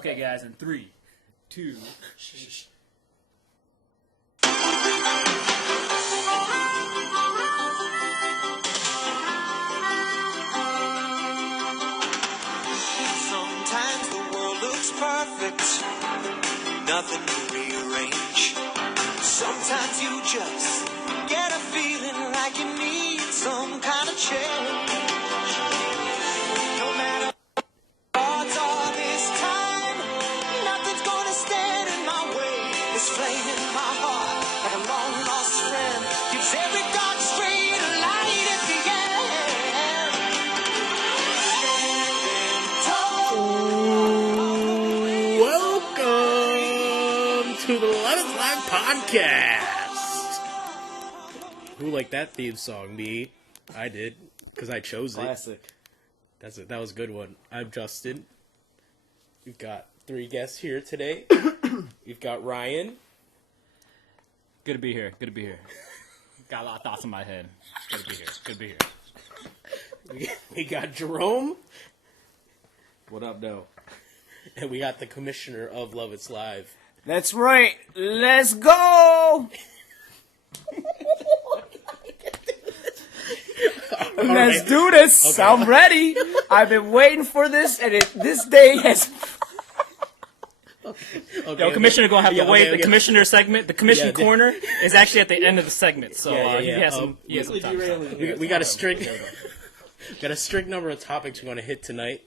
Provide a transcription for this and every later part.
Okay, guys, in 3, 2. Sometimes the world looks perfect, nothing to rearrange. Sometimes you just get a feeling like you need some kind of change. No matter what odds are this time, nothing's gonna stand in my way. This flame in my heart, like a long lost friend, gives every dark street a light at the Welcome to the Lovitz Live Podcast. Who liked that theme song? Me. I did, because I chose it. Classic. That's it. That was a good one. I'm Justin. We've got 3 guests here today. We've got Ryan. Good to be here. Good to be here. Got a lot of thoughts in my head. Good to be here. Good to be here. We got Jerome. What up, though? And we got the commissioner of Lovitz Live. That's right. Let's go. Let's do this. Okay. I'm ready. I've been waiting for this, and this day has. Yo, Commissioner gonna have to wait. Okay. The Commissioner segment, the Commission Yeah, corner, is actually at the end of the segment. So he has some time. We got a strict number of topics we're going to hit tonight.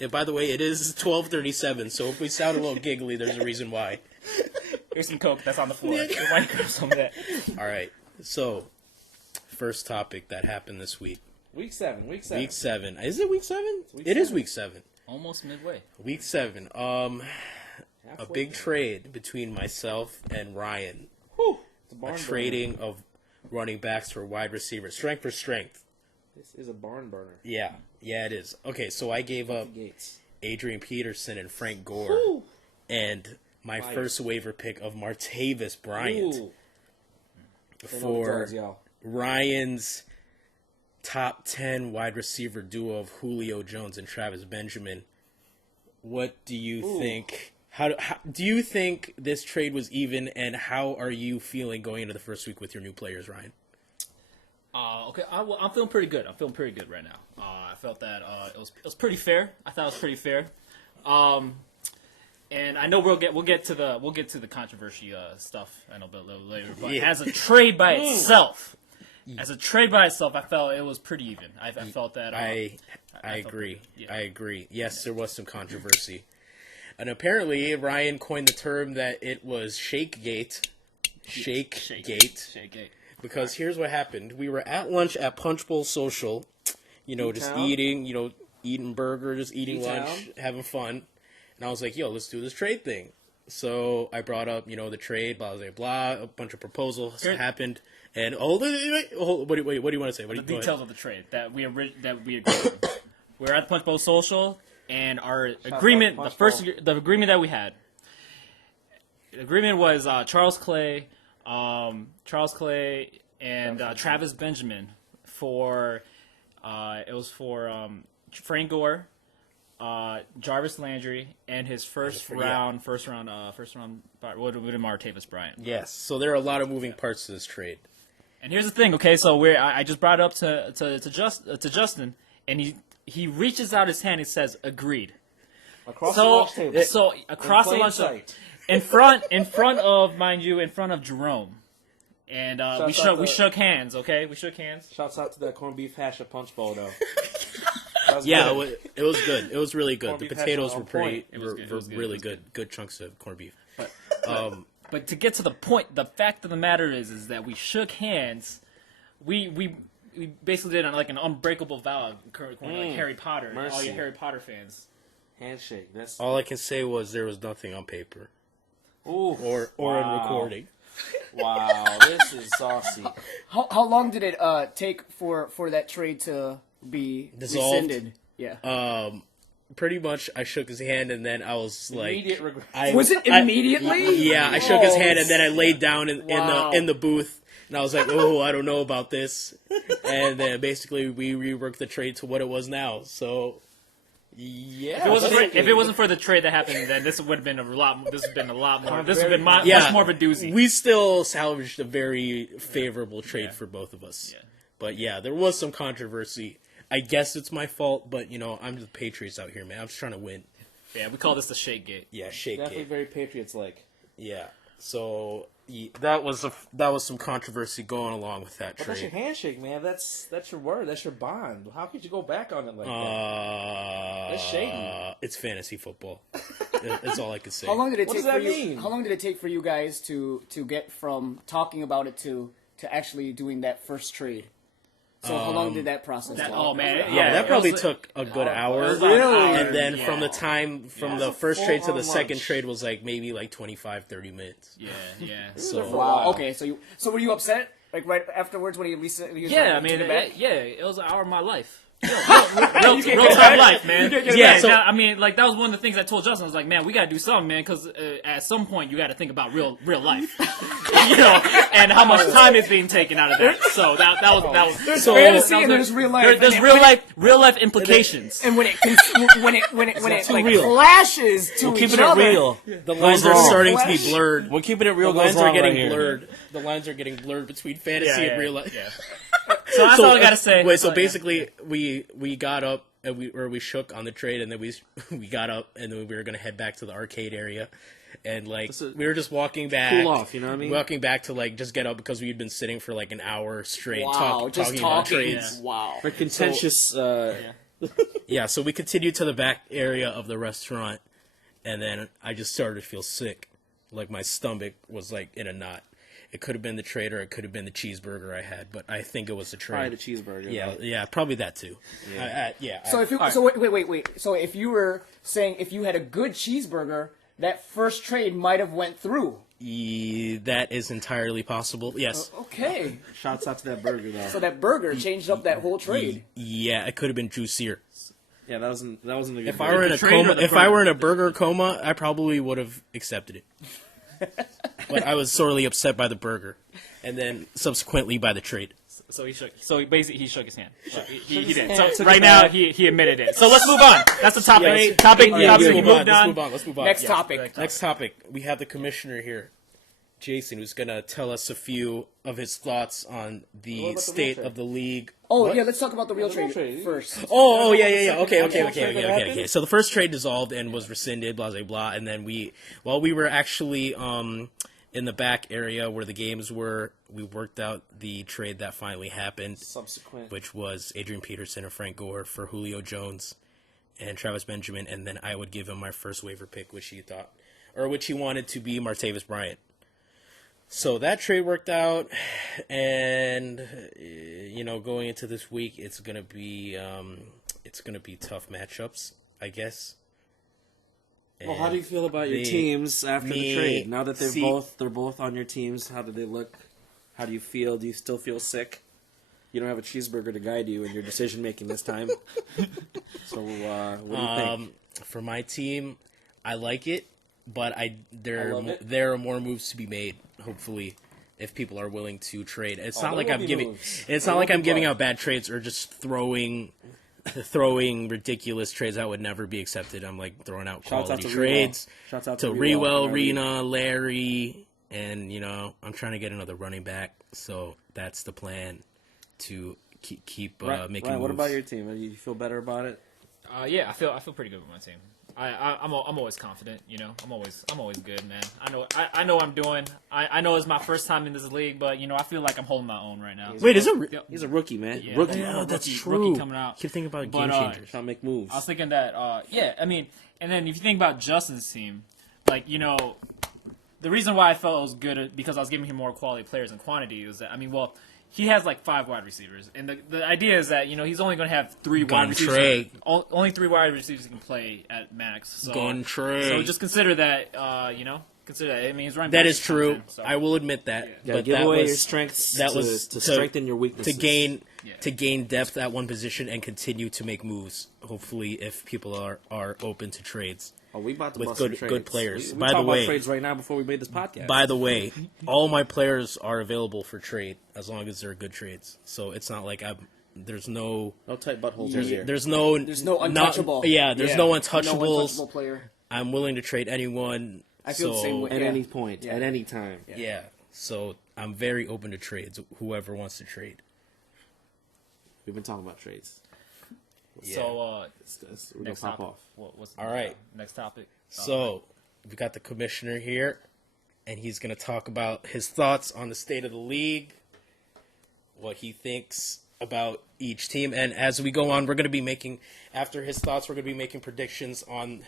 And by the way, it is 12:37, so if we sound a little giggly, there's a reason why. Here's some Coke that's on the floor. You might grab some of that. All right, so first topic that happened this week. Week 7. Week 7. Is it week 7? Week It is 7. week 7. Almost midway. Week 7. A big there. trade between myself and Ryan. Whew. It's a A barn burner. trading of running backs for wide receivers. Strength for strength. This is a barn burner. Yeah, it is. Okay, so I gave up Gates. Adrian Peterson and Frank Gore. Whew. And my Fire. first waiver pick of Martavis Bryant Ooh. for Dogs, y'all. Ryan's top 10 wide receiver duo of Julio Jones and Travis Benjamin. What do you think? How do you think this trade was even, and how are you feeling going into the first week with your new players, Ryan? Okay, I'm feeling pretty good. I'm feeling pretty good right now. I felt that it was pretty fair. I thought it was pretty fair. And I know we'll get to the controversy stuff I know a little later. But Yeah. as a trade by itself, I felt it was pretty even. I felt that. I felt agree. yeah. I agree. Yes, there was some controversy. And apparently, Ryan coined the term that it was Shakegate. Shakegate. Shake. Because here's what happened. We were at lunch at Punch Bowl Social, just E-town. eating burger, just eating E-town. lunch, having fun. And I was like, yo, let's do this trade thing. So I brought up, the trade, blah, blah, blah, a bunch of proposals happened. And, what do you want to say? The details of the trade that we agreed on. We were at Punch Bowl Social, and our agreement, the agreement that we had, the agreement was Charles Clay and Travis Benjamin for Frank Gore, Jarvis Landry, and his first round, what did Martavis Bryant. Yes, so there are a lot of moving parts to this trade. And here's the thing, okay? So I just brought it up to Justin, and he reaches out his hand and says, "Agreed." Across the lunch table. So across the plain lunch table, sight. in front of Jerome, and we shook hands. Okay, we shook hands. Shouts out to that corned beef hash at Punch Bowl, though. Yeah, it was good. It was really good. Corned The beef potatoes hash were on pretty, point. were really good. Good chunks of corned beef. But to get to the point, the fact of the matter is that we shook hands. We basically did like an unbreakable vow, like Harry Potter. Mercy. All your Harry Potter fans. Handshake. That's All I can say was there was nothing on paper ooh. or Wow. in recording. Wow, this is saucy. How long did it take for that trade to be Dissolved? rescinded? Yeah. Pretty much, I shook his hand, and then I was like, Immediate regret. Was it immediately? Yeah, I shook his Oh, hand, and then I laid down wow. in the booth, and I was like, oh, I don't know about this. And then basically we reworked the trade to what it was now. So Yeah. If it wasn't for the trade that happened, then this would have been a lot. This would have been a lot more. This would have been much more of a doozy. We still salvaged a very favorable trade for both of us. Yeah. But yeah, there was some controversy. I guess it's my fault, but I'm the Patriots out here, man. I'm just trying to win. Yeah, we call this the Shake Gate. Yeah, shake Definitely it. very Patriots-like. Yeah. So that was some controversy going along with that But that's your trade. handshake, man. That's your word. That's your bond. How could you go back on it like that? That's shady. It's fantasy football. That's all I can say. How long did it What take does for that you? mean? How long did it take for you guys to get from talking about it to actually doing that first trade? So how long did that process take? Oh man, Yeah, that probably it was- took a good hour. Really? And then Yeah. from the time from the first trade to the second trade was like maybe like 25-30 minutes. Yeah. So Wow. Okay, so were you upset like right afterwards when he was Yeah, I took mean, it back? it was an hour of my life. Real time life, man. Yeah, so- I mean, like that was one of the things I told Justin. I was like, man, we gotta do something, man, because at some point you got to think about real life, and how much time is being taken out of that. So that was There's So- fantasy that was and a- there's real life. There's and real life implications. And when it too like real. clashes to Keeping each it other, real. the lines are wrong. starting to be Flash? blurred. We're keeping it real. The lines goes are wrong getting right here. blurred. The lines are getting blurred between fantasy and real life. Yeah. So that's all I gotta say. Wait, so yeah. basically we got up and we shook on the trade, and then we got up and then we were gonna head back to the arcade area, and like we were just walking back, Cool off, you know what I mean? Walking back to like just get up because we had been sitting for like an hour straight wow, just talking about talking. trades. Wow. For contentious. Yeah, so we continued to the back area of the restaurant, and then I just started to feel sick, like my stomach was like in a knot. It could have been the trade or it could have been the cheeseburger I had, but I think it was the trade. Probably the cheeseburger. Yeah, probably that too. Yeah. So if you wait. So if you were saying if you had a good cheeseburger, that first trade might have went through. That is entirely possible. Yes. Okay. Shouts out to that burger though. So that burger changed up that whole trade. Yeah, it could have been juicier. Yeah, that wasn't a good. If I were in a trade or coma, the if I burger? were in a burger coma, I probably would have accepted it. But I was sorely upset by the burger, and then subsequently by the trade. So he shook. So basically, he shook his hand. He did. hand, So took right it now, back. he admitted it. So let's move on. That's the topic. Yes. Topic. Yeah, Obviously, we moved on. Let's move on. Next Yes. topic. Next topic. We have the commissioner here, Jason, who's going to tell us a few of his thoughts on the about the state real of the league. Oh What? yeah, let's talk about the real The real trade trade. first. Oh, yeah. Okay. trade that happened? So the first trade dissolved and was rescinded, blah, blah, blah. And then while we were actually in the back area where the games were, we worked out the trade that finally happened, subsequent. which was Adrian Peterson and Frank Gore for Julio Jones and Travis Benjamin, and then I would give him my first waiver pick, which he wanted to be Martavis Bryant. So that trade worked out, and going into this week, it's gonna be tough matchups, I guess. Well, how do you feel about your teams after the trade? Now that they're both on your teams, how do they look? How do you feel? Do you still feel sick? You don't have a cheeseburger to guide you in your decision making this time. So, what do you think? For my team, I like it, but love it. there are more moves to be made. Hopefully, if people are willing to trade, it's not there like will I'm be giving. moves. It's There not will like be I'm giving blood. out bad trades or just throwing ridiculous trades that would never be accepted. I'm like throwing out Shouts out quality to trades Shouts out to Rewell, Rewell, Larry. Rena, Larry, and I'm trying to get another running back. So that's the plan to keep making Ryan, what moves. about your team? Do you feel better about it? Yeah, I feel pretty good with my team. I'm always confident. I'm always good, man. I know what I'm doing. I know it's my first time in this league, but I feel like I'm holding my own right now. Wait, is it? He's a rookie, man. Yeah. Rookie. Yeah. That's Rookie true. coming out. Keep thinking about But, game changers. Trying to make moves. I was thinking that, and then if you think about Justin's team, the reason why I felt it was good because I was giving him more quality players and quantity is that, he has like 5 wide receivers, and the idea is that he's only going to have 3 wide receivers. Trey. Only 3 wide receivers he can play at max. So, Gone Trey. So just consider that. Consider that. I mean, he's running. That back is top true. 10, so. I will admit that. Yeah, but give that away was your strengths that to, was to strengthen your weaknesses. to gain depth at one position and continue to make moves. Hopefully, if people are open to trades. Oh, we about to with bust some good trades. players. We By the talk way- about trades right now before we made this podcast. By the way, all my players are available for trade as long as they're good trades. So it's not like There's no tight buttholes there's, here. there's no untouchable. There's no untouchables. No untouchable player. I'm willing to trade anyone. I feel the same way. At Yeah. any point, Yeah. at any time. Yeah. So I'm very open to trades. Whoever wants to trade. We've been talking about trades. So We're gonna next pop topic. off. What's All right. Next topic. So we got the commissioner here, and he's going to talk about his thoughts on the state of the league, what he thinks about each team, and as we go on, we're going to be making, after his thoughts, we're going to be making predictions on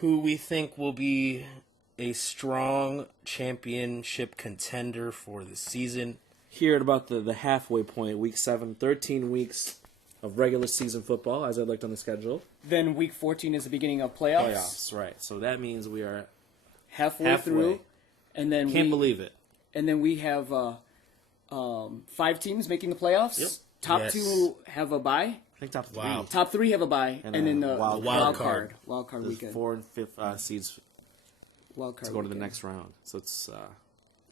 who we think will be a strong championship contender for the season. Here at about the halfway point, week 7, 13 weeks of regular season football, as I looked on the schedule. Then week 14 is the beginning of playoffs. Playoffs, right. So that means we are Halfway through, and then Can't believe it. And then we have 5 teams making the playoffs. Yep. Top Yes. 2 have a bye. I think top 3. Wow. Top 3 have a bye, and then the wild card. wild card The weekend, 4 and 5th seeds wild card to go to the weekend. next round. So it's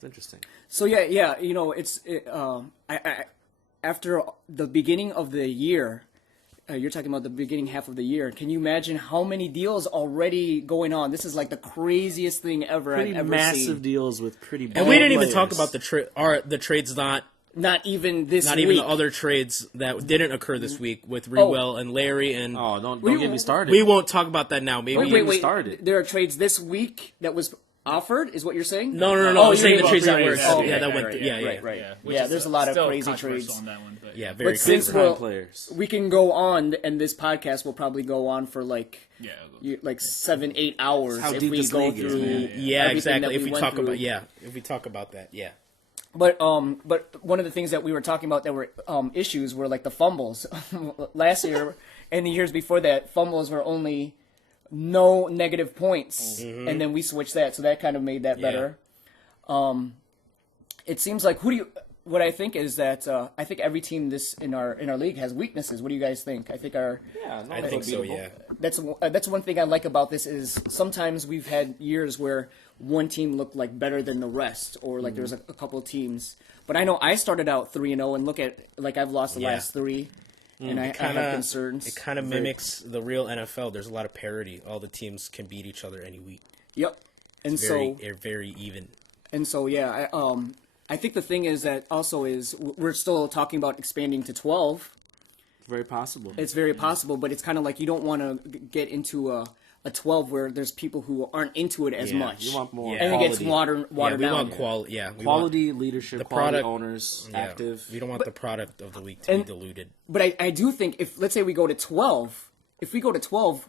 interesting. So yeah, after the beginning of the year, you're talking about the beginning half of the year. Can you imagine how many deals already going on? This is like the craziest thing ever Pretty I've ever massive seen. deals with pretty big And we didn't even players. talk about the trades Not even this not week. even the other trades that didn't occur this week with Rewell and Larry, and Oh, don't get me started. we won't talk about that now. Maybe Wait. started. There are trades this week that was offered, is what you're saying? No. Oh, I'm saying you're the trades that previous. were Oh, that right, went. right, Yeah. Yeah, which Yeah, is there's a lot of still crazy controversial trades. on that one, but Yeah, very But since crazy. Prime we'll- players. we can go on, and this podcast will probably go on for like 7-8 hours How if deep we this go league is, through. man. Yeah, everything exactly. that If we we went talk through. about if we talk about that, yeah. But one of the things that we were talking about that were issues were like the fumbles. Last year and the years before that, fumbles were only no negative points, and then we switched that, so that kind of made that better. It seems like what I think is that I think every team in our league has weaknesses. What do you guys think? I think I think so. Yeah. that's one thing I like about this is sometimes we've had years where one team looked like better than the rest, or like there was a couple of teams. But I know I started out 3-0, and look at like I've lost the last 3, and I have concerns. It kind of mimics the real NFL. There's a lot of parity. All the teams can beat each other any week. Yep, and They're very even. And so, yeah, I think the thing is that also is we're still talking about expanding to 12. Very possible. It's very possible, but it's kind of like you don't want to get into a 12 where there's people who aren't into it as much. You want more and it gets quality. watered we down. want quality. Yeah, we Quality leadership, the quality product- owners, want, active. We don't want the product of the week to be diluted. But I do think if, let's say we go to 12, if we go to 12,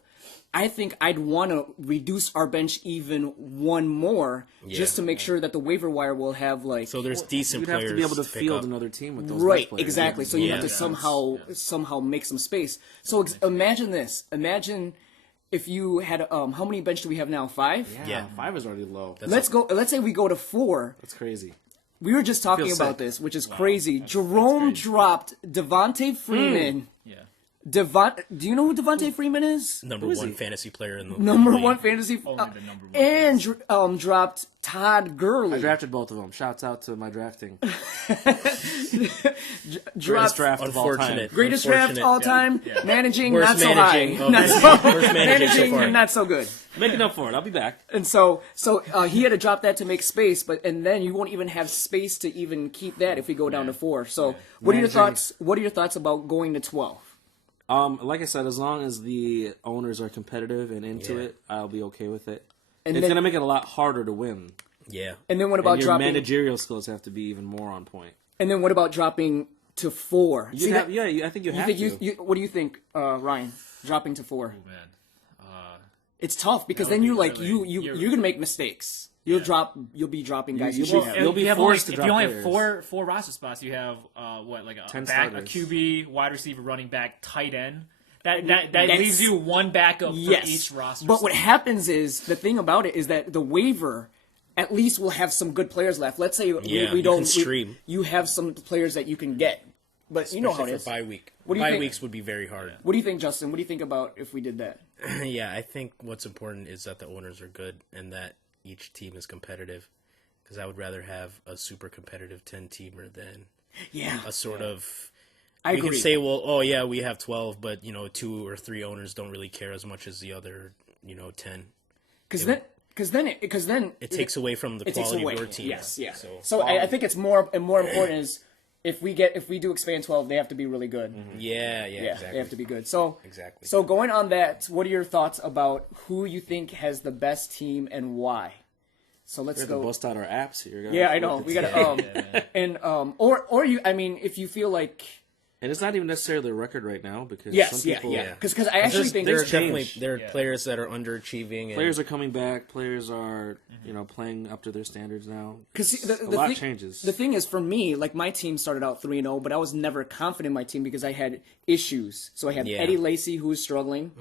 I think I'd want to reduce our bench even one more just to make sure that the waiver wire will have like... So there's decent You'd players have to be able to pick field up. another team with those Right, bench players. exactly. So you have to Yeah. somehow make some space. So imagine this. Imagine if you had how many bench do we have now? 5? Yeah. 5 is already low. Let's go. Let's say we go to 4. That's crazy. We were just talking Feel about sick. this, which is crazy. Jerome dropped Devontae Freeman. yeah. Do you know who Devontae Freeman is? Number one fantasy player in the Number league. one fantasy. Only the number one And dropped Todd Gurley. I drafted both of them. Shouts out to my drafting. Greatest Dropped draft of all time. Unfortunate. greatest draft Unfortunate. all time. Managing Worst not so managing high. of Not the- so, worst managing so far. not so good. Making up for it. I'll be back. And so he had to drop that to make space, and then you won't even have space to even keep that if we go down to 4. So what are your Managing. thoughts? What are your thoughts about going to 12? Like I said, as long as the owners are competitive and into Yeah. it, I'll be okay with it. And It's then, going to make it a lot harder to win. Yeah. and then what about And your dropping? managerial skills have to be even more on point. And then what about dropping to 4? I think you you have think to. you what do you think, Ryan? Dropping to 4. Oh, man. It's tough because That then would you be like really- you're gonna make mistakes. You'll be dropping guys. You You'll should. be- You'll You have forced only, to if you drop only have players. four roster spots, you have like a 10 back, a starters. QB, wide receiver, running back, tight end. That That's- leaves you one backup for Yes. each roster. But what spot. happens is the thing about it is that the waiver at least will have some good players left. Let's say Yeah, we you don't can stream. you have some players that you can get. But you know how it Especially is. for bye week. What do you Bye think? weeks would be very hard. What do you think, Justin? What do you think about if we did that? Yeah, I think what's important is that the owners are good and that each team is competitive. Because I would rather have a super competitive 10-teamer than Yeah. a sort of I You agree. can say, well, oh yeah, we have 12, but 2 or 3 owners don't really care as much as the other 10. Because then It takes away from the quality of your team. Yes, yeah. So, So I think it's more important is if we do expand 12, they have to be really good. yeah, Yeah, exactly. they have to be good. So Exactly. So going on that, what are your thoughts about who you think has the best team and why? So let's We have go. to bust out our apps here. Yeah, I know. We gotta and or you. I mean, if you feel like And it's not even necessarily the record right now because yes, some people, yeah. Because I actually think there are there's definitely change. there are players that are underachieving. And, players are coming back. Players are playing up to their standards now. because a lot changes. The thing is, for me, like my team started out 3-0, but I was never confident in my team because I had issues. So I had Yeah. Eddie Lacy, who is struggling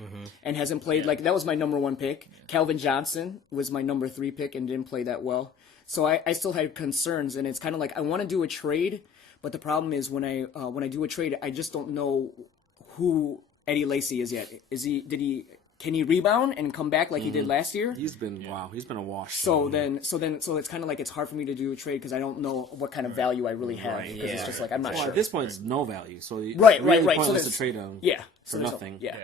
and hasn't played. Like that was my number 1 pick. Calvin Johnson was my number 3 pick and didn't play that well. So I still had concerns, and it's kind of like I want to do a trade, but the problem is when I do a trade, I just don't know who Eddie Lacy is yet. Can he rebound and come back like he did last year? He's been He's been a wash. So it's kind of like it's hard for me to do a trade because I don't know what kind of value I really have. Because it's just like I'm not Well, sure. at this point, it's no value. So Right. Pointless So to there's- trade him. Yeah. For So there's- nothing. Yeah.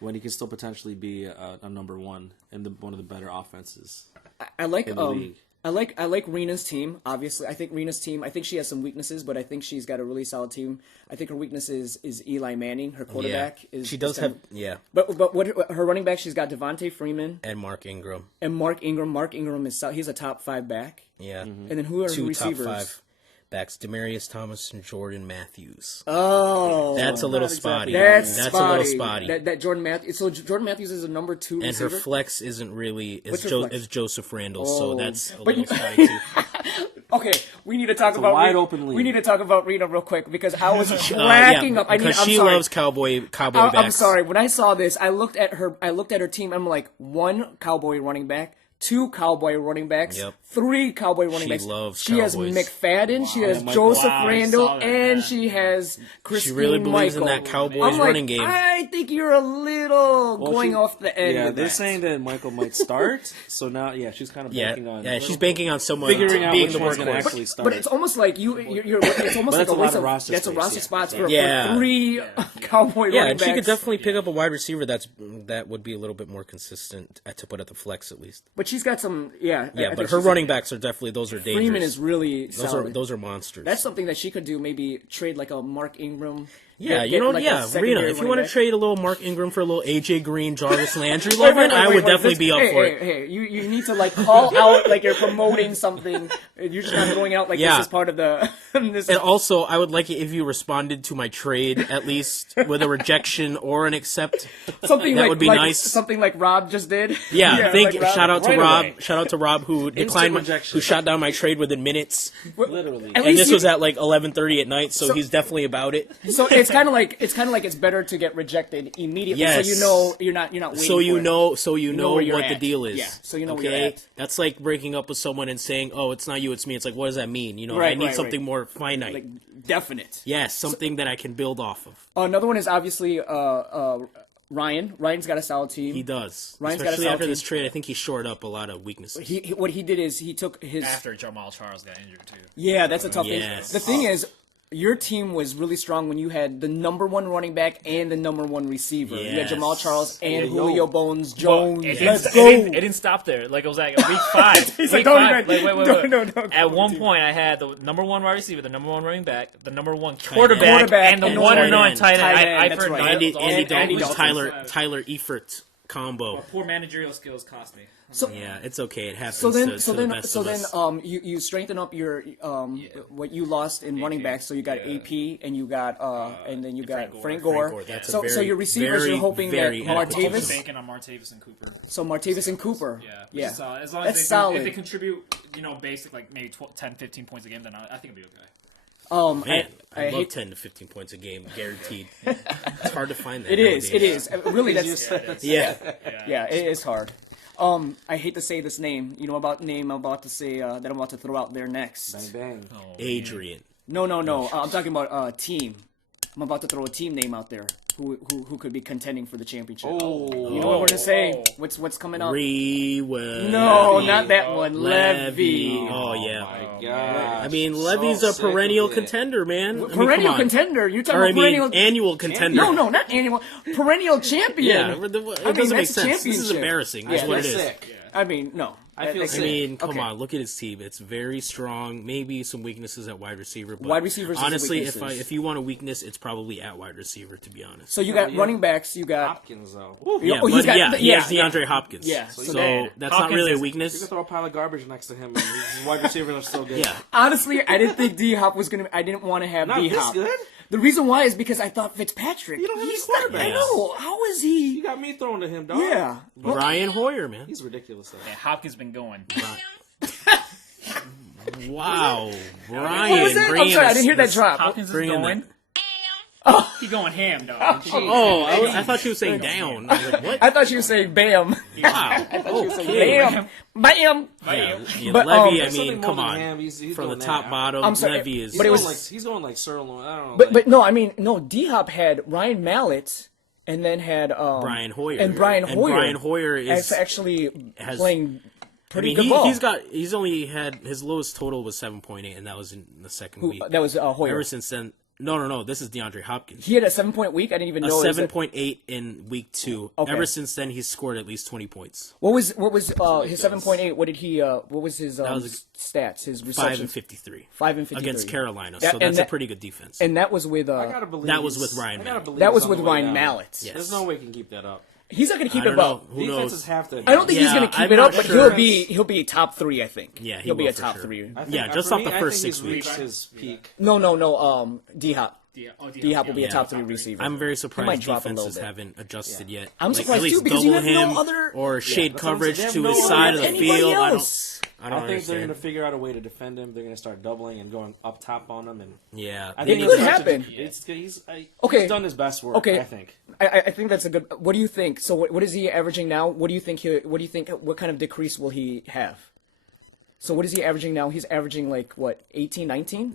When he can still potentially be a number 1 and one of the better offenses. I like in the league. I like Rena's team. Obviously, I think Rena's team. I think she has some weaknesses, but I think she's got a really solid team. I think her weakness is Eli Manning, her quarterback. Is she does is have kind of- But what her running back? She's got Devontae Freeman and Mark Ingram. and Mark Ingram. Mark Ingram he's a top 5 back. Yeah, And then who are her 2 receivers? top 5 backs: Demarius Thomas and Jordan Matthews. Oh, That's a little not spotty. exactly. that's a little spotty. spotty. That Jordan Matthews. So Jordan Matthews is a number 2 And her receiver. flex isn't really What's her flex? is Joseph Randall, so Oh. that's a But little you- spotty too. Okay, we need to talk a about wide Rena. open league. We need to talk about Rena real quick because I was cracking up. because I'm she sorry. loves cowboy I'm backs. sorry. When I saw this, I looked at her team. I'm like, 1 Cowboy running back, 2 Cowboy running backs, Yep. 3 Cowboy running She backs. loves She has Cowboys. McFadden. She has Michael- Joseph Wow, I Randall, saw that, and yeah. she has Christine She really believes in Michael. that Cowboys I'm like, running game. I think you're a little going off the end. Yeah, with they're that. saying that Michael might start. So now, she's kind of Yeah, banking on. yeah, she's banking on someone Figuring out being which the one's gonna workhorse. actually start. But it's almost like you're it's almost But like that's a a lot waste of of roster that's a space, roster yeah. spots for Yeah. 3 Cowboy Yeah, running and she backs. could definitely pick up a wide receiver that would be a little bit more consistent to put at the flex at least. But she's got some, Yeah, I but think her she's- running backs are definitely those are dangerous. Freeman is really solid. those are monsters. That's something that she could do. Maybe trade like a Mark Ingram. Yeah, Get like a Rena, secondary if you running want to back. trade a little Mark Ingram for a little AJ Green, Jarvis Landry Wait, loving, wait, I wait, would wait, definitely this- be up hey, for hey, it. Hey, you need to like call out like you're promoting something. You're just not throwing out like Yeah. this is part of the. This And also, I would like it if you responded to my trade at least with a rejection or an accept. something that like, would be like, nice. Something like Rob just did. Yeah, like Rob- shout out to right Rob. away. Shout out to Rob who declined rejection. who shot down my trade within minutes. literally. At And least this you- was at like 11:30 at night, so he's definitely about it. So it's kind of like it's better to get rejected immediately, Yes. so you know you're not waiting. So you for it. know where you're what the at. deal is. Yeah, so you know where okay? you're at. That's like breaking up with someone and saying, "Oh, it's not you, it's me." It's like, what does that mean? You know, Right, I need right, something right. more finite. like definite. Yes, something that I can build off of. Another one is obviously Ryan. Ryan's got a solid team. He does. Ryan's got a Especially solid after this team. trade, I think he shored up a lot of weaknesses. What he did is he took his After Jamal Charles got injured too. Yeah, that's a tough Yes. thing. The thing is, your team was really strong when you had the number 1 running back and the number 1 receiver. You had Yes. Jamal Charles and Yeah, Julio Bones Jones. It Let's didn't, go. it didn't stop there. Like it was like week 5. He's week like, don't 5. even- Like, wait. no, At one point, I had the number 1 wide receiver, the number 1 running back, the number 1 quarterback, Quarterback, and the and 1 tight and 9 end. tight end. Tight end, I that's forgot. right. Andy And Andy Dalton's Dalton. Tyler Eifert combo. Poor managerial skills cost me. So, Yeah, it's okay. It happens So then, to the best of us. you strengthen up your what you lost in running backs. So you got AP and you got and then you got Frank Gore. Gore, that's a So very, your receivers, very, you're hoping that very adequate I was Martavis. banking on Martavis and Cooper. So Martavis and Cooper. Yeah. Yeah. So as long That's as solid. if they contribute, basic like maybe 10, 15 points a game, then I think it'll be okay. Man, I love hate 10 to 15 points a game, guaranteed. It's hard to find that. it is. nowadays. It is. Really, that's Yeah. yeah. It is hard. I hate to say this name. You know about name I'm about to say that I'm about to throw out there next. Bang bang. Adrian. No. I'm talking about team. I'm about to throw a team name out there. who could be contending for the championship. Oh, You know what we're gonna say? What's coming up? No, Levy. not that one. Levy. Oh yeah. my God. I mean, Levy's a perennial contender, man. I mean, come Perennial on. contender. You're talking Or I about mean, perennial annual contender. No, not annual. Perennial champion. Yeah, it doesn't that's make a sense. This is championship. embarrassing. Yeah. That's what it I feel is. sick. I mean, no. I feel I sick. mean, come Okay. on, look at his team. It's very strong. Maybe some weaknesses at wide receiver. But Wide receivers is the honestly, weaknesses. if you want a weakness, it's probably at wide receiver. To be honest. So you got yeah. running backs. You got Hopkins though. Woo. yeah, oh, he's but got- he has yeah. DeAndre Hopkins. Yeah, So, so that's not Hopkins really a is- You weakness. can throw a pile of garbage next to him, and his wide receivers are still good. Yeah. honestly, I didn't think D Hop was gonna. I didn't want to have Not D this Hop. good. The reason why is because I thought Fitzpatrick. You don't have any He's not. I quarterbacks. know. How is You he? got me throwing to him, dog. Yeah. Brian Hoyer, man. He's ridiculous. Though. Yeah, Hopkins been going. Wow, Brian. What was that? I'm bringing sorry, I us didn't hear that this- drop. Hopkins is Bringing going. that- He going ham, dog. Oh, I thought she was saying down. I was like, what? I thought you were saying Bam. Wow. Bam. Bam. Yeah, But, Levy, I There's something mean, more come than on. him. He's From the doing top, that. bottom, I'm sorry, Levy is. He's But it going was- he's going like sirloin. I don't know. But no, I mean no. D Hop had Ryan Mallett, and then had Brian Hoyer. and Brian And Hoyer. Brian Hoyer is. actually has- playing I pretty mean, good ball. he's only had his lowest total was 7.8, and that was in the second week. That was Hoyer. Ever since then, no, this is DeAndre Hopkins. He had a 7-point week. I didn't even A know. 7.8 in week 2. Okay. Ever since then, he's scored at least 20 points. What was his 7.8? What did he? What was his was stats? His 5 receptions. and 53 5 and 53 against Carolina. Yeah, So and that's a that- pretty good defense. And that was with I gotta believe That was he's- with Ryan I gotta Mallett. believe that he's was on with the way Ryan down. Mallett. Yes. There's no way he can keep that up. He's not going to keep I don't it know. up. Who knows? Defenses have to. I don't think he's Yeah, going to keep I'm it not up, but sure. he'll be top 3. I think. Yeah, he he'll be will a for top sure. 3. I think- Yeah, just for off me, the I first think 6 he's weeks. reached his peak. No. D Hop. D Hop will be a Yeah. top 3 receiver. I'm very might surprised drop a little defenses bit. haven't adjusted yet. I'm Like, surprised at least too, because you double have no him other- or shade that's what I'm coverage saying. to They have his no side of other- the anybody field. else. I don't I think they're understand. going to figure out a way to defend him. They're going to start doubling and going up top on him. And Yeah, I they think need could it's to- happen. Okay. He's done his best work. Okay. I think. I think that's a good. What do you think? So what is he averaging now? What do you think? What kind of decrease will he have? So what is he averaging now? He's averaging like what, 18, 19?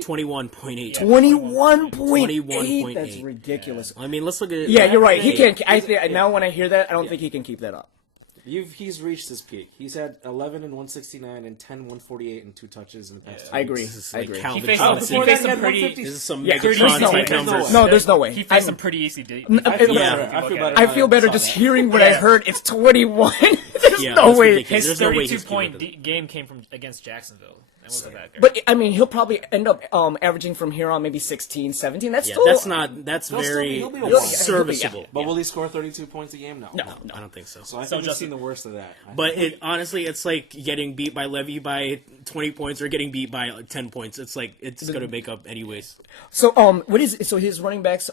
21.8. 21.8. 21.8. That's ridiculous. I mean, let's look at it. Yeah, you're right. He Hey, can't. Now when I hear that, I don't think he can keep that up. He's reached his peak. He's had 11 and 169 and 10 148 and 2 touches in the past. 2 I agree. This is I like agree. Calvin He faced Johnson. some- he faced Before some that, pretty. 150. This is some Yeah, Megatron there's no type way. numbers. No, there's no way. He I'm- faced some pretty easy. I feel Yeah. better. I feel better. I feel better saw just that. hearing what I heard. It's 21. There's Yeah, no that's way. ridiculous. His There's no way he's 32-point keeping it. game came from against Jacksonville. That wasn't that good. But I mean, he'll probably end up averaging from here on maybe 16, 17. That's Yeah, still. that's not. That's He'll still very be- he'll be a one. serviceable. But will he score 32 points a game? No. No. I don't think so. So I So think we've Justin- seen the worst of that. But it honestly, it's like getting beat by Levy by 20 points or getting beat by 10 points. It's like it's gonna make up anyways. So what is so his running backs?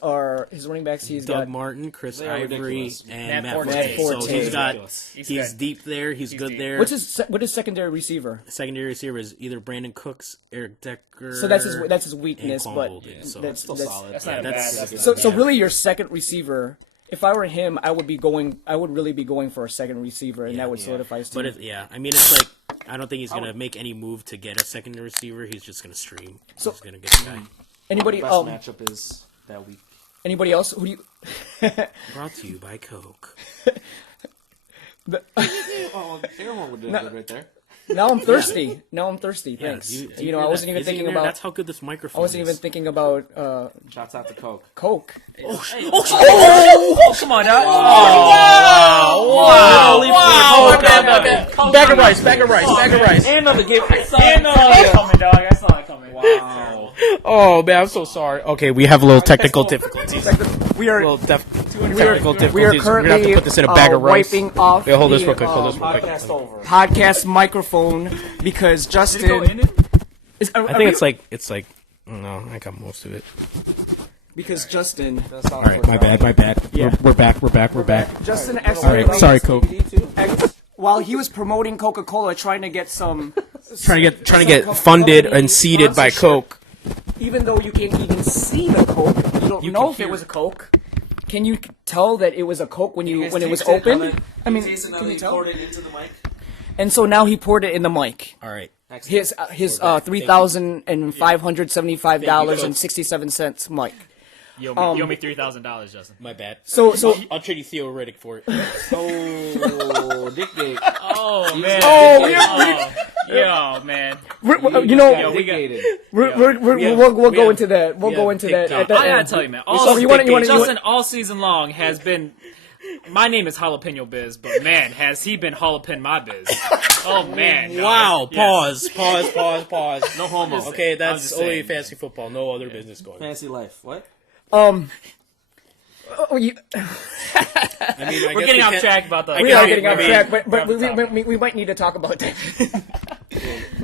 He's Doug got Martin, Chris They are Ivory, ridiculous. and Matt Matt Forte. Forte. So he's got Ridiculous. he's, He's good. deep there. He's good deep. there. what is secondary receiver? Secondary receiver is either Brandon Cooks, Eric Decker. So that's his weakness, and but Quan Bolden, so that's Still that's, solid. That's not a that's- bad. That's So not so bad. really your second receiver. If I were him, I would really be going for a second receiver, and that would solidify his team. But I mean, it's like I don't think he's gonna make any move to get a secondary receiver. He's just gonna stream. So- He's gonna get the guy. anybody Best matchup is that week. anybody else? Who do you? Brought to you by Coke. Oh, Airhorn would do good right there. Now I'm thirsty. Thanks. do You know, I wasn't even thinking about. That's how good this microphone. I wasn't even is. thinking about Shouts out to Coke. Coke. Oh, come on, dog. Bag of rice. Bag of rice. And on the game. I saw that coming, dog. I saw that coming. Wow. Oh man, I'm so sorry. Okay, we have a little technical difficulties. We are Technical difficulties. we are We're gonna have currently to put this in a bag of rice. wiping off Yeah, hold this the, real quick. Hold this real quick. Podcast over. podcast microphone because Justin. Is, I think it's like. No, I got most of it. because Justin. All right, my bad. Yeah. We're back. Justin All accidentally. right, sorry, Coke. While he was promoting Coca-Cola, trying to get some, Trying to get funded and seeded by Coke. even though you can't even see the Coke, you don't know can if it hear was a Coke. Can you tell that it was a Coke when it was open? I mean, can you tell? Poured it into the mic. And so now he poured it in the mic. All right. His $3,575.67 mic. You owe me $3,000, Justin. My bad. So I'll trade you Theo Riddick for it. Oh, Dick. Oh man. Yo, man. you know, Yo, we got. we'll go into that. We'll go into that at the I gotta end. tell you, man. Justin all season long has been. My name is Jalapeno Biz, but man, has he been jalapeno my biz? Oh man! No. Wow. Yes. Pause. No homo. Okay, I'm that's just only saying, fantasy football. No other business going on. Fantasy life. What? Oh, I mean, We're getting off track about the. we are getting off I mean, track, but grab the topic. we might need to talk about that.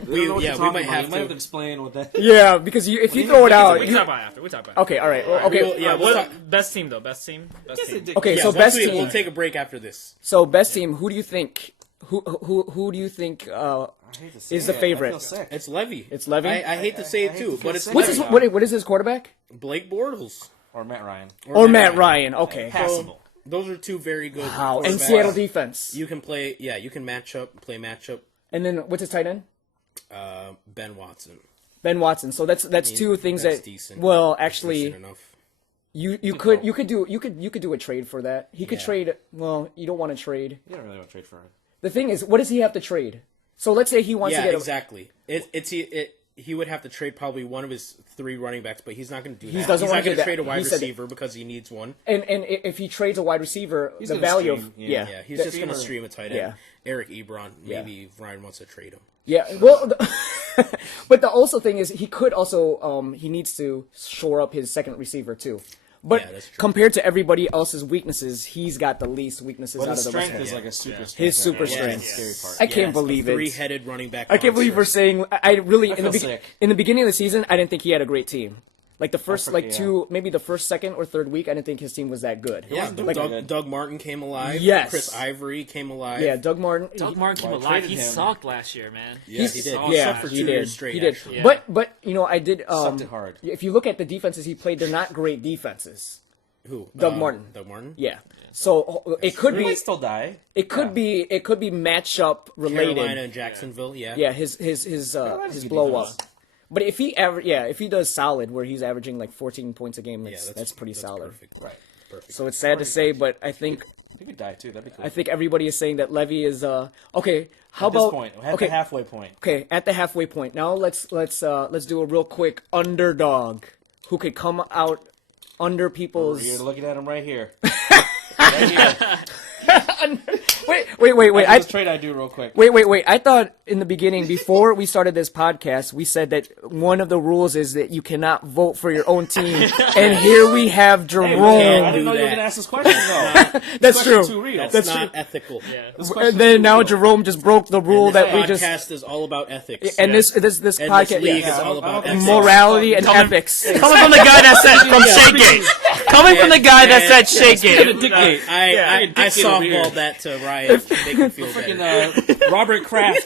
We might have You might have to. to explain what that. Yeah, because if you throw it out, We can talk about it after. We talk about it. okay, all right, well, okay. We'll talk. Best team though. Best team. Okay, Yeah, so once best we'll team. take a break after this. So best team. Who do you think? Who do you think is the favorite? I feel sick. It's Levy. It's Levy? I hate to say it too, but it's What's his Levy. what is his quarterback? Blake Bortles Or Matt Ryan. Or Matt Ryan? Okay. Passable. Those are two very good. Wow. And quarterbacks. Seattle defense. You can play. Yeah, you can play matchup. And then what's his tight end? Ben Watson. Ben Watson. So that's two things that's that. decent. Well, actually, Decent enough. you could do a trade for that. He could Yeah. trade. Well, you don't want to trade. You don't really want to trade for him. The thing is, what does he have to trade? So let's say he wants Yeah, to get exactly. He would have to trade probably one of his 3 running backs, but he's not going to do that. doesn't He's wanna not going do to trade that. a wide He said receiver because he needs one. and if he trades a wide receiver, the gonna value stream, of yeah. Yeah, he's the- just going to stream a tight end. Yeah. Eric Ebron. Maybe Ryan wants to trade him. Yeah, well, but the also thing is he could also he needs to shore up his second receiver too. But Yeah, that's true. compared to everybody else's weaknesses, he's got the least weaknesses But out his of the rest strength of is them. like a super strength. His super right? strength. That's the scary part. I can't Yes, believe a it. 3-headed running back. I can't believe we're monster. saying. I really feel sick. in the beginning of the season, I didn't think he had a great team. Like the first, forget, like yeah. two, maybe the first, second, or third week, I didn't think his team was that good. Yeah, Like- Doug Martin came alive. Yes. Chris Ivory came alive. Yeah, Doug Martin. Doug Martin came Well, I alive. traded He him. sucked last year, man. Yeah, he did. He Yeah, sucked for he 2 did. years straight. He did. Actually. Yeah. But I did. Sucked it hard. If you look at the defenses he played, they're not great defenses. Who? Doug Martin. Doug Martin. Yeah. So it could He be might still die. it could be matchup related. Carolina and Jacksonville. Yeah. Yeah, his good blow up. defense. But if he does solid, where he's averaging like 14 points a game, that's pretty solid. Perfect. Right. Perfect. So it's sad to say, but I think He could die too. That'd be cool. I think everybody is saying that Levy is okay. How At this about point, at okay? the halfway point. Okay, at the halfway point. Now let's do a real quick underdog who could come out under people's. You're looking at him right here. Right here. Wait. This trade I do real quick. Wait. I thought in the beginning, before we started this podcast, we said that one of the rules is that you cannot vote for your own team. And here we have Jerome. I didn't do know you were that. going to ask this question, though. That's Question true. too real. That's That's not true. ethical. Yeah. This question And then too now real. Jerome just broke the rule This that we podcast just is all about ethics. and this And this this podcast league yeah. is all about I don't ethics. think morality and Coming- ethics. Coming from the guy that said from Shake It. Coming from the guy that said Shake It. Dictate. I dictate over here. softballed that to Ryan to make him feel better. Freaking Robert Kraft.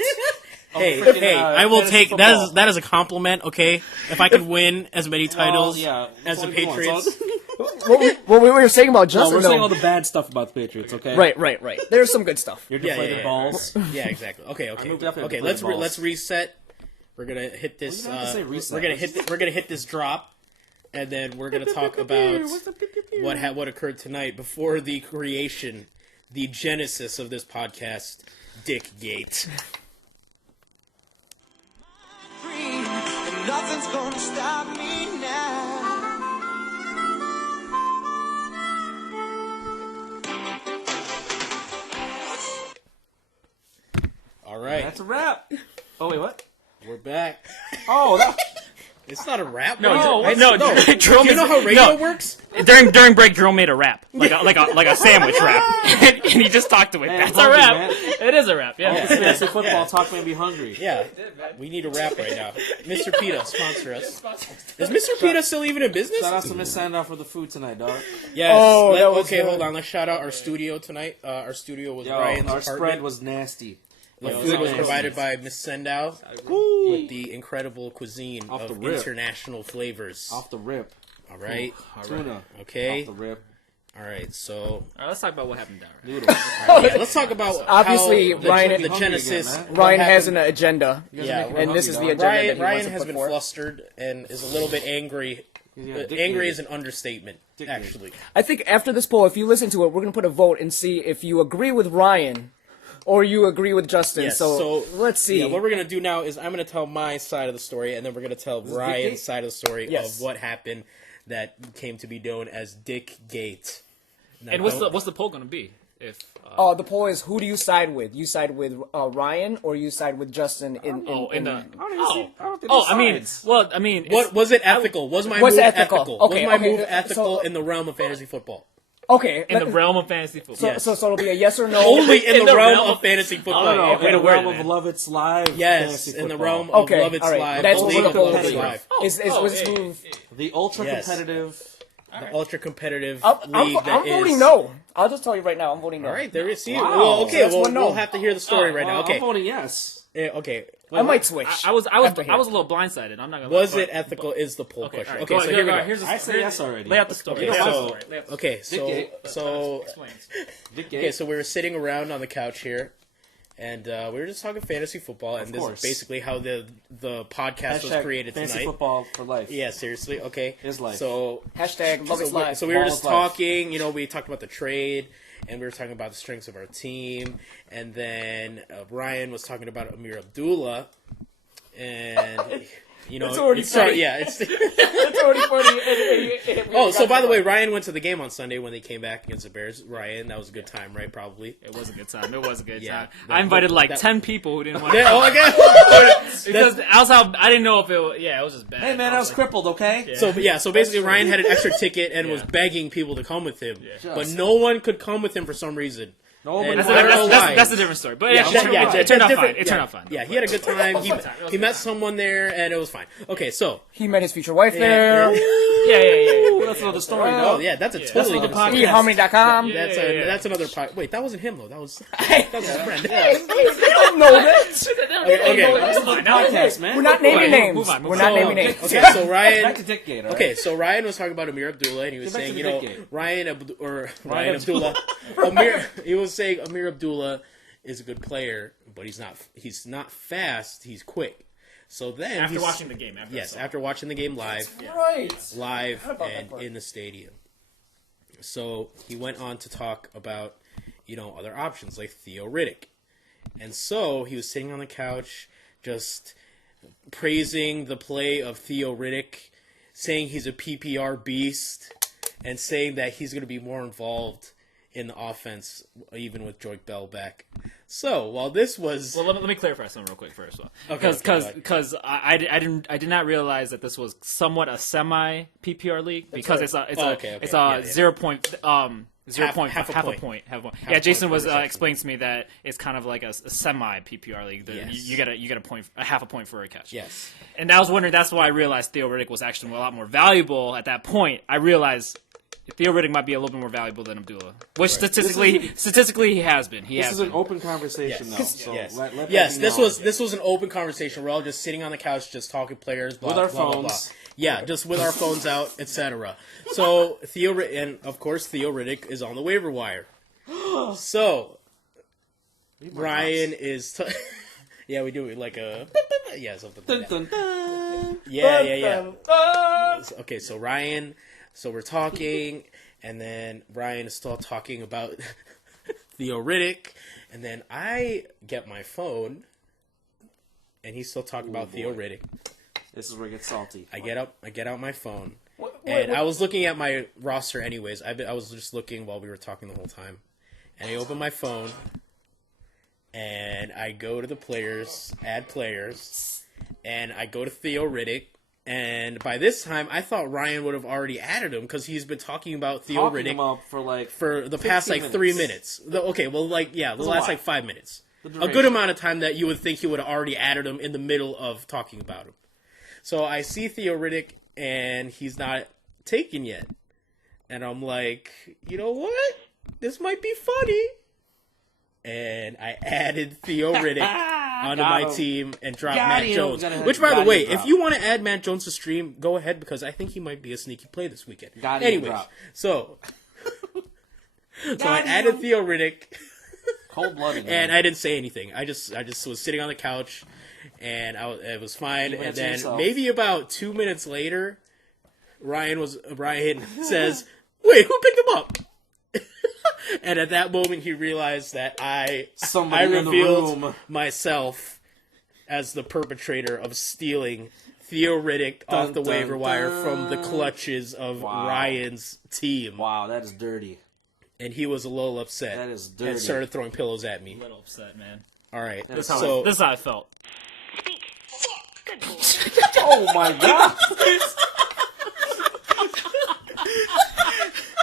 Hey, freaking, hey, I will take football. that is a compliment. Okay, if I could win as many titles yeah, as the that's what we want. Patriots, What we were saying about No, Justin we're saying though. all the bad stuff about the Patriots, okay? Right. There's some good stuff. Your Yeah, deflated yeah. balls. yeah, exactly. Okay, moved up and okay. played balls. Let's reset. We're gonna hit this. Well, you don't have to say reset. We're gonna hit this drop, and then we're gonna talk about what occurred tonight before the creation, the genesis of this podcast, Dick Gate. Free, and nothing's gonna stop me now. All right, That's a wrap. Oh, wait, what? we're back. Oh, that... It's not a rap. No, bro. no. Jerome Do you know how radio works? During break, Jerome made a rap, like a sandwich rap, and he just talked to it. Man, That's I'm a hungry, rap. man. It is a rap. Yeah. Fantasy football talk made me hungry. Yeah, we need a rap right now. Mr. PETA, sponsor us. Is Mr. PETA still even in business? Shout out to Miss Sandow for the food tonight, dog. Yes. Oh, that was okay, good. hold on. Let's shout out our studio tonight. Our studio was Yo, Ryan's our apartment. spread was nasty. The Yo, food was nasty. provided by Miss Sendow with the incredible cuisine Off of the rip. international flavors. Off the rip. All right. Tuna. Okay. Off the rip. All right. So All right, let's talk about what happened down. Noodles. yeah, let's talk about Obviously, how Ryan- the Hungry genesis. again, man. Ryan what has happened- an agenda. Yeah, We're and this hungry, is dog. the agenda that he Ryan wants to has put been forth. flustered and is a little bit angry Angry is an understatement, actually. I think after this poll, if you listen to it, we're going to put a vote and see if you agree with Ryan or you agree with Justin. Yes, so let's see. Yeah, what we're going to do now is I'm going to tell my side of the story, and then we're going to tell Ryan's side of the story of what happened that came to be known as Dick Gate. Now, And what's the poll going to be? If the poll is, who do you side with? You side with Ryan or you side with Justin I mean, what was it ethical? Was my move ethical? Okay, was my move ethical in the realm of fantasy football? Okay. in the realm of fantasy football. So it'll be a yes or no. Only in the realm of fantasy football. No, way in to the word realm it, of man. Lovitz Live. Yes, fantasy in the football. realm of Okay, Lovitz all right. Live. That's the what league we're of gonna Lovitz do. Live. Is this move? The ultra competitive. The ultra competitive I'm league that voting is... no. I'll just tell you right now, I'm voting no. All right, there is. See, Wow. well, okay, That's one no. we'll have to hear the story right now. Okay, I'm voting yes. okay. I might switch. I was a after here. little blindsided. I'm not gonna. Was lie, it ethical? Is the poll Okay, question? all right, Okay, go so ahead, here we go go. ahead. Here's the- I say yes already. Lay out the story. Okay, Lay out the so- story. Lay out the Okay, story. so Explain. Dick okay, Gate. so we were sitting around on the couch here, and we were just talking fantasy football, and this course. is basically how the podcast was created fantasy tonight. football for life. Yeah, seriously. Okay, Is life. So Hashtag love is so, live. so we were Ball just is life. talking. You know, we talked about the trade, and we were talking about the strengths of our team, and then Ryan was talking about Amir Abdullah, and you know, It's already funny. yeah, it's. It's already funny. Oh, so by the way, Ryan went to the game on Sunday when they came back against the Bears. Ryan, that was a good time, right? Probably. It was a good time. It was a good Yeah. time. I invited like That- 10 people who didn't want to. Yeah, oh my god. Because I didn't know if it was, it was just bad. Hey man, I was like, crippled. Okay. So basically, Ryan had an extra ticket and was begging people to come with him, but no one could come with him for some reason. Nobody And That's, I don't know why. that's a different story. But Yeah, it turned out that's fine. different. It turned out fine. Yeah, he had a good time. He was met fine. someone there, and it was fine. Okay, so He met his future wife there. Yeah. That's another story. oh though. yeah, that's a totally another different. podcast. eHarmony.com. Yeah. That's another part. Wait, that wasn't him though. That was his friend. They don't know that. Okay. That's fine. Now Podcast, man. We're not naming names. Move on. We're not naming names. Okay, so Ryan. Back to Dick Gate. all right? Okay, so Ryan was talking about Amir Abdullah, and he was Get back saying, to you the know, big game. Ryan Abdullah, he was saying Amir Abdullah is a good player, but he's not fast. He's quick. So then After watching the game. after watching the game live Right. about that and part. in the stadium. So he went on to talk about, other options like Theo Riddick. And so he was sitting on the couch just praising the play of Theo Riddick, saying he's a PPR beast, and saying that he's going to be more involved in the offense, even with Joyke Bell back. So while this was Well, let me clarify something real quick first. Okay, Because I did not realize that this was somewhat a semi PPR league because right. it's Yeah. 0 point Half a half point. a point. Yeah, point Jason for was reception. explaining to me that it's kind of like a semi PPR league. Yes. You get a point, a half a point for a catch. yes. And I was wondering, that's why I realized Theo Riddick was actually a lot more valuable at that point. I realized Theo Riddick might be a little bit more valuable than Abdullah, which statistically he has been. This is an open conversation, though. Yes. So Yes. let that Yes, be this known. was an open conversation. We're all just sitting on the couch, just talking players, blah, With our blah, blah, blah. phones. Yeah, just with our phones out, etc. So and of course Theo Riddick is on the waiver wire. So Ryan is. Yeah, we do it like a something. Dun, Like that. dun, dun. Yeah. Okay, so Ryan. So we're talking, and then Ryan is still talking about Theo Riddick, and then I get my phone, and he's still talking about Theo Riddick. This is where it gets salty. I get out my phone, and I was looking at my roster anyways. I was just looking while we were talking the whole time, and I open my phone, and I go to the players, add players, and I go to Theo Riddick. And by this time, I thought Ryan would have already added him because he's been talking about Theo Talking Riddick him up for like for the past 15 3 minutes. minutes. The last lot. like 5 minutes. A duration. good amount of time that you would think he would have already added him in the middle of talking about him. So I see Theo Riddick and he's not taken yet. And I'm like, you know what? This might be funny. And I added Theo Riddick onto Got my him. team and dropped Got Matt him. Jones. Got him. Which, by the Got way, him if drop. you want to add Matt Jones to stream, go ahead because I think he might be a sneaky play this weekend. Got him Anyways, drop. so I added Theo Riddick. cold-blooded. And man. I didn't say anything. I just was sitting on the couch, and it was fine. Keeping it And to then yourself. maybe about 2 minutes later, Ryan says, "Wait, who picked him up?" And at that moment, he realized that I revealed myself as the perpetrator of stealing Theo Riddick off the waiver wire from the clutches of Ryan's team. Wow, that is dirty. And he was a little upset. That is dirty. And started throwing pillows at me. A little upset, man. All right. This is how I felt. Good boy. Oh my god.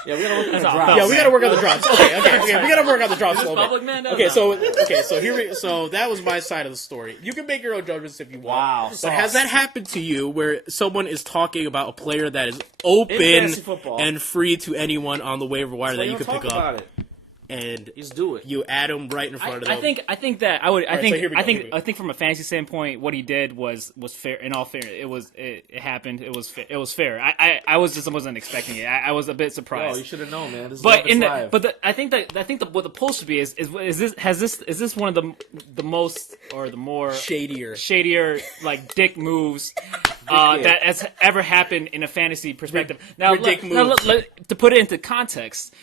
Yeah, we gotta work on the drops. Yeah, we gotta work on the drops. Okay. We gotta work on the drops a little Public bit. man, So that was my side of the story. You can make your own judgments if you want. Wow. But has that happened to you where someone is talking about a player that is open fantasy football. and free to anyone on the waiver wire that you can pick about up, it. and Just do it. you add him right in front of them? I think that I would. I Alright, think. so here we go, I think. here we go. I think from a fantasy standpoint, what he did was fair. In all fairness, it happened. It was fair. I wasn't expecting it. I was a bit surprised. Oh, you should have known, man. This is But live. I think what the poll should be is this one of the most or the more shadier like dick moves that has ever happened in a fantasy perspective. Now, to put it into context,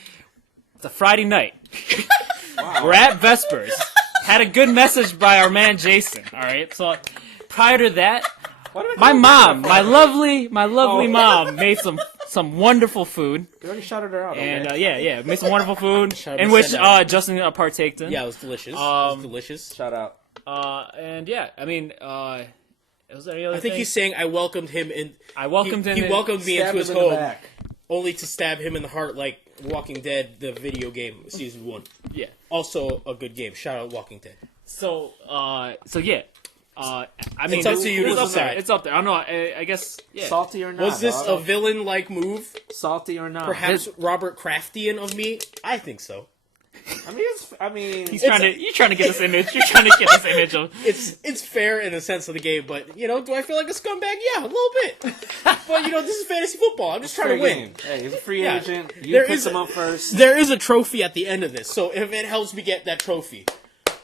it's a Friday night. We're at Vespers. Had a good message by our man Jason. All right, so prior to that, my lovely mom made some wonderful food. You already shouted her out. And made some wonderful food Shout out in to which Seth. Justin partaked in. Yeah, it was delicious. It was delicious. Shout out. And yeah, I mean, was there any other I think thing? he's saying I welcomed him in. I welcomed him. He welcomed me into his home, back. only to stab him in the heart like Walking Dead, the video game, season 1. Yeah. Also a good game. Shout out Walking Dead. So yeah. I mean, It's up to you to it's up there. decide. It's up there. I don't know. I guess. Yeah. Salty or not? Was this a dog? villain-like move? Salty or not? Perhaps Robert Craftian of me? I think so. He's trying to get this image. You're trying to get this image of. It's fair in the sense of the game, but do I feel like a scumbag? Yeah, a little bit. But this is fantasy football. I'm just trying to win. Game. Hey, he's a free Yeah. agent. You There picked is him up first. There is a trophy at the end of this, so if it helps me get that trophy,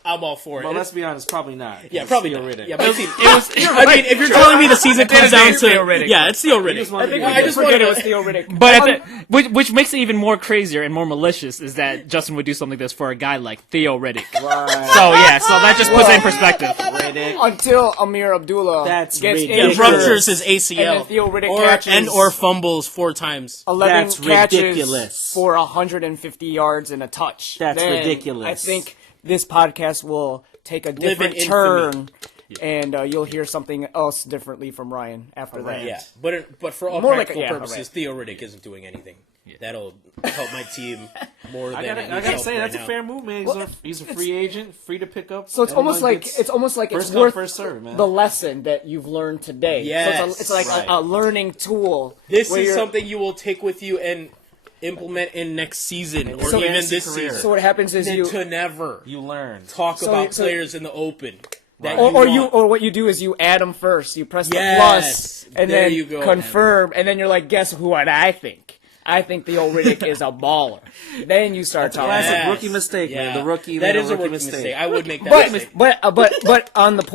I'm all for it. Well, let's be honest, probably not. Yeah, It's probably Theo not. Riddick. Yeah, but I mean, if you're telling me the season comes down to Theo Riddick. yeah, it's Theo Riddick. I just Forget it was Theo Riddick. But which makes it even more crazier and more malicious is that Justin would do something like this for a guy like Theo Riddick. Right. So yeah, so that just puts it in perspective. Riddick. Until Amir Abdullah That's gets ridiculous. injured, ruptures his and then ACL Theo Riddick or fumbles 4 times. 11 That's catches ridiculous. for 150 yards and a touch. That's Then ridiculous. I think this podcast will take a different infamy. turn, and you'll hear something else differently from Ryan after that. Yeah, but for all More practical like a- yeah, purposes, right. Theo Riddick isn't doing anything. That'll help my team more than I it needs gotta help say right that's now. a fair move, man. He's a free agent, free to pick up. So it's almost Anyone like gets it's first come, worth first serve, man. the lesson that you've learned today. Yes, so it's like right. a learning tool. This where is you're- something you will take with you and implement in next season or So- even fantasy this career. season. So what happens is Then you, to never You learn. talk So- about so- players in the open. That or what you do is you add them first. You press the Yes, plus, and there then you go. confirm, and then you're like, guess what I think? I think Theo Riddick is a baller. Then you start talking. Classic Yes. rookie mistake, man. The rookie that made is a rookie mistake. I would make that mistake. But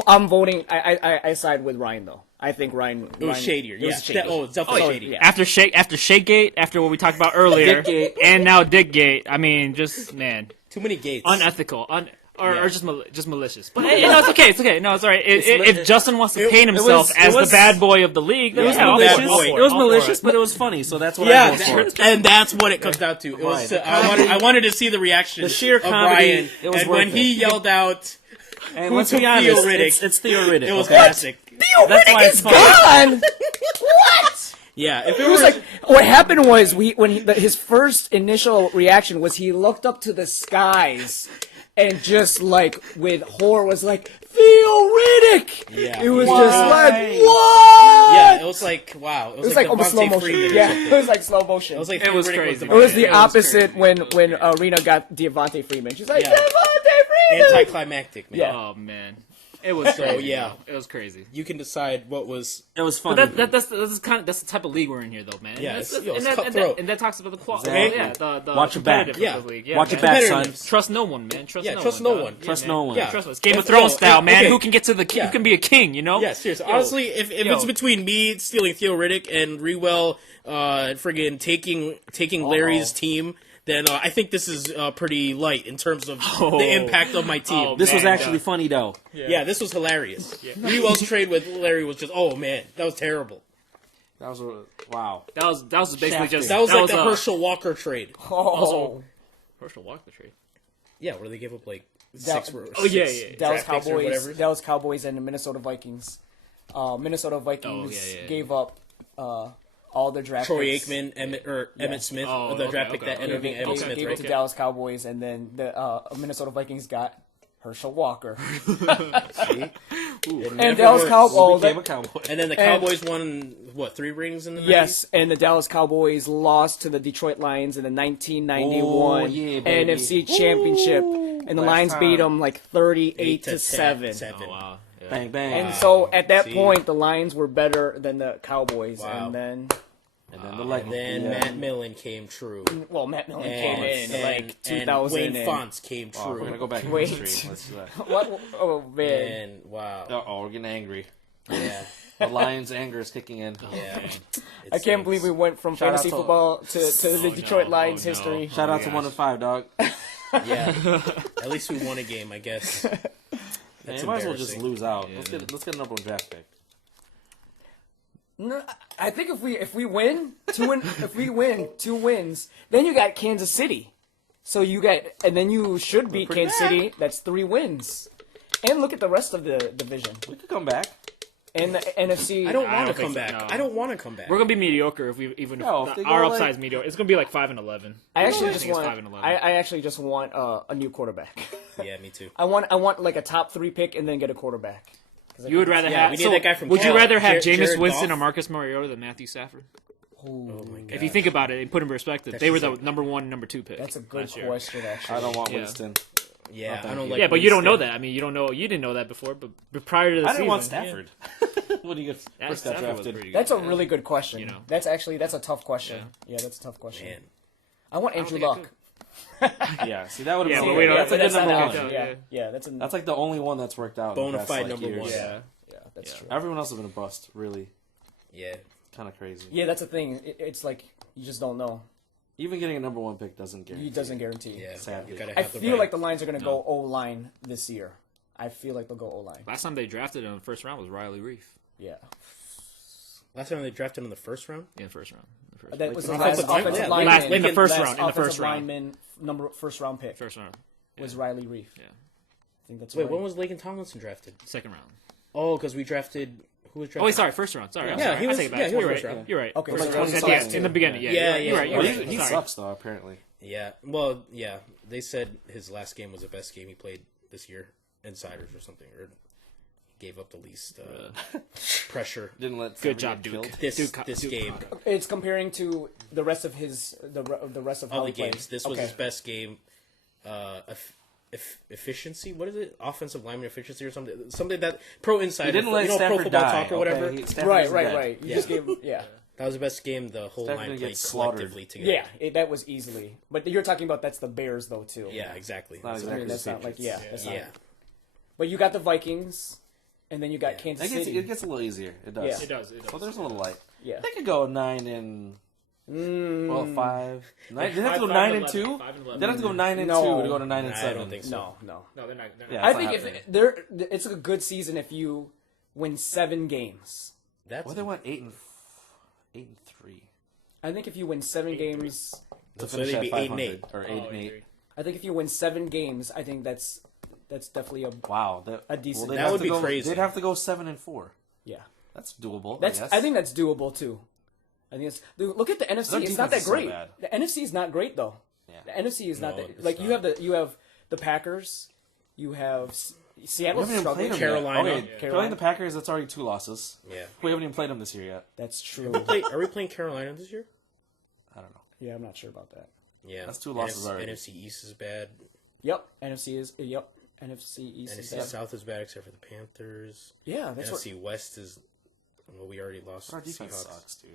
I'm voting. I side with Ryan though. I think Ryan. It was shadier. Yeah. was shady. It's definitely shady. yeah. After Shakegate, after what we talked about earlier, Dickgate. and now Dickgate. I mean, just man, Too many gates. unethical, or Yeah. just malicious. But hey, it's okay. It's okay. No, it's all right. If Justin wants to paint himself it as was- the bad boy of the league, then was yeah, malicious. I'll for It was I'll for malicious, it. but it was funny. So that's what Yeah, I vote for. and that's what it comes down to. It was Right. I wanted to see the reaction The sheer of comedy, Ryan, it was and when worth he it. yelled out, And Who let's took be honest, Theo Riddick? it's Theo Riddick. it was okay? classic. Theo That's Riddick why is it's funny. gone. What? Yeah, if it It was was like what happened was his first initial reaction was he looked up to the skies and just like with horror was like Theo Riddick. Yeah. It was Why? just like what? yeah, it was like wow. It was like almost slow Devontae motion. Freeman or Yeah, something. it was like slow motion. It was like It was Riddick crazy. It was the Yeah, it was opposite when Arena got Devontae Freeman. She's like Yeah. Devontae Freeman. anticlimactic, man. Yeah. Oh man. It was So, crazy. yeah. It was crazy. You can decide what was. It was funny. But that's the type of league we're in here, though, man. Yeah, That's, it's and cutthroat. that talks about the quality. Exactly. Yeah, the Watch your back. competitiveness Yeah. of the league. Yeah, Watch your man. back, son. Competitiveness. Trust no one, man. Trust no dog. one. Trust man. no one. Yeah. Trust us. Game of If- Thrones yo, style, man. okay. Who can get to the king? Yeah. Who can be a king? You know? Yeah, seriously. Yo. Honestly, if Yo. it's between me stealing Theo Riddick and Rewell, friggin' taking Larry's team, then I think this is pretty light in terms of the impact of my team. Oh, This was man, actually funny, though. Yeah, this was hilarious. Rewell's trade with Larry was just, oh man, that was terrible. That was wow. That was basically Shafted. just That was like the a Herschel Walker trade. Oh, Herschel Walker trade. Yeah, where they gave up like That- six. Oh, yeah. Dallas draft picks or whatever. Cowboys. Dallas Cowboys and the Minnesota Vikings. Minnesota Vikings yeah. gave up all their draft Troy picks. Aikman, Emmett Smith, Oh, the okay, draft pick okay, that okay. ended up being Emmett Gave Smith, it right? to Dallas Cowboys, and then the Minnesota Vikings got Herschel Walker. And Dallas Cowboys. Became a cowboy. And then the Cowboys won, what, 3 rings in the 90s? Yes, and the Dallas Cowboys lost to the Detroit Lions in the 1991 Oh, yeah, baby. NFC Championship, and the Lions time. beat them like 38-7. 7. Oh, wow. Yeah. Bang bang. And so at that See? point, the Lions were better than the Cowboys, Wow. and then And then the And legend. then Matt Millen came true. Matt Millen And, came in like and 2000. Wayne and- Fonts came Oh, we're true. gonna go back in Wait. history. Let's do that. What? Oh man. And wow. Oh, we're getting angry. Yeah. The Lions' anger is kicking in. Yeah. I can't believe we went from Shout out fantasy to- football to the Detroit no. Lions Oh, no. history. Shout out to gosh. 1 and 5, dog. Yeah. At least we won a game, I guess. Man, That's you might as well just embarrassing. lose out. Yeah. Let's get a number 1 draft pick. No, I think if we win if we win 2 wins, then you got Kansas City. So you got, and then you should beat pretty Kansas bad. City. That's 3 wins. And look at the rest of the division We could come back. and the NFC. I don't I want to don't come think so, back. no. I don't want to come back. We're gonna be mediocre if we No, if they our go, like- upside's mediocre. It's gonna be like 5-11. I actually I just think it's want. 5-11. I actually just want a new quarterback. Yeah, me too. I want like a top 3 pick and then get a quarterback. 'Cause I You would think rather Yeah, have. we need So that guy from would you Cal. rather have Jared Jameis Winston Goff? or Marcus Mariota than Matthew Stafford? Oh my god. If you think about it and put in perspective, they were the just number 1, number 2 pick. That's a good last year. question. Actually, I don't want Yeah. Winston. Yeah, thank I don't you. like. Yeah, but you don't know Winston. that. I mean, you don't know. You didn't know that before, but prior to the I season, didn't want yeah. Stafford. When he first got Stafford was drafted. pretty good. That's a yeah. really good question. You know. That's a tough question. Yeah, that's a tough question. Man. I want Andrew think I Luck. Yeah, see, that would have Yeah, been but we don't- that's a good that's not number an 1. option. Yeah. Yeah, that's a That's like the only one that's worked out. in the Bona past, fide like, number years. 1. Yeah. that's Yeah. true. Everyone else has been a bust, really. Yeah. Kind of crazy. Yeah, that's the thing. It's like you just don't know. Even getting a number 1 pick doesn't guarantee. It doesn't guarantee. Yeah. Sadly. You gotta I have the feel right- like the Lions are going to go O line this year. I feel like they'll go O line. Last time they drafted in the first round was Riley Reef. Yeah, Last time they drafted in the first round. In the first round. that was the offensive last lineman? offensive Yeah, lineman. last- in the first last round, in the offensive first round. lineman first round pick First round. was Riley Reef. Yeah. I think that's Wait, right. when was Laken Tomlinson drafted? Second round. Oh, because we drafted. Who was drafted? Oh, wait, sorry, first round. Sorry, I'm Yeah, sorry. he was- I take it back. yeah, he was You're first right. round. You're right. Okay, First like round. 2016. Yeah, in the beginning. Yeah, Yeah, You're right. yeah. You're Well, right. he Sorry. sucks, though, apparently. Yeah. Well, yeah. They said his last game was the best game he played this year. Insiders or something, or gave up the least pressure. Didn't let Good Stafford job, get Duke. killed. This game, It's comparing to the rest of the rest of how all the he played. games. This was Okay. his best game. Efficiency. What is it? Offensive lineman efficiency or something? Something that pro insider. He didn't let Pro Stafford Football die. Talk or whatever. Okay? Stafford Right, isn't right, dead. right. You Yeah. just gave yeah. That was the best game the whole Stafford line didn't played get slaughtered. collectively together. Yeah, that was easily. But you're talking about that's the Bears though too. Yeah, exactly. Not I exactly mean, that's the not like Patriots. that's Yeah. not. But you got the Vikings, and then you got Kansas City. It gets a little easier. It does. Yeah. It does. It does. Well, there's a little light. yeah. They could go 9 and well 5. They have to go 5 9 and and 11. 2. 5 and 11. They have to go 9 and No. 2 to go to 9 and Nah, I 7. don't think so. No. No, they're not. Yeah, I it's think not if happening. it's a good season if you win 7 games. That's Well, they went 8 and 3 I think if you win 7 games, to so finish they'd at be 8 and 500 8. or 8 and 8. I think if you win 7 games, I think that's definitely a Wow, A decent- they'd That have would to be go, crazy. They'd have to go 7 and 4. yeah. That's doable. That's I guess. I think that's doable too. I think it's dude, look at the NFC. Their It's not defense that is so great. bad. The NFC is not great though. Yeah. The NFC is not No, that it's like not. you have the Packers, you have Seattle We haven't even struggling. played them Carolina. yet. Yeah. Okay, Carolina. playing the Packers, that's already 2 losses. Yeah. We haven't even played them this year yet. That's true. Are we playing Carolina this year? I don't know. Yeah, I'm not sure about that. Yeah. That's 2 losses already. NFC East is bad. Yep, NFC is yep. NFC East. NFC South is bad except for the Panthers. Yeah, that's NFC West is. Well, we already lost. Our defense Seahawks, sucks, dude.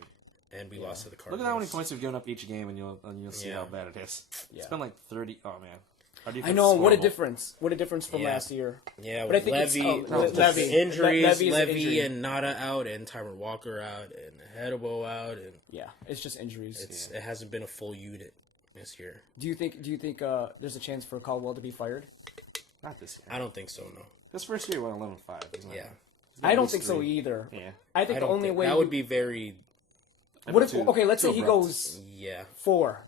and we lost to the Cardinals. Look at how many points we've given up each game, and you'll see how bad it is. Yeah. It's been like 30. Oh man, our defense I know is what a horrible. difference! What a difference from last year. Yeah, But I with think it's, Levy, injuries, Levy Levy and Nada out, and Tyron Walker out, and Hedebo out, and Yeah, it's just injuries. it hasn't been a full unit this year. Do you think there's a chance for Caldwell to be fired? Not this year. I don't think so. No. This first year he went 11-5. Yeah. I don't think so either. Yeah. I think the only way that would be very. What if? Too- Okay, let's too say he abrupt. goes Yeah. 4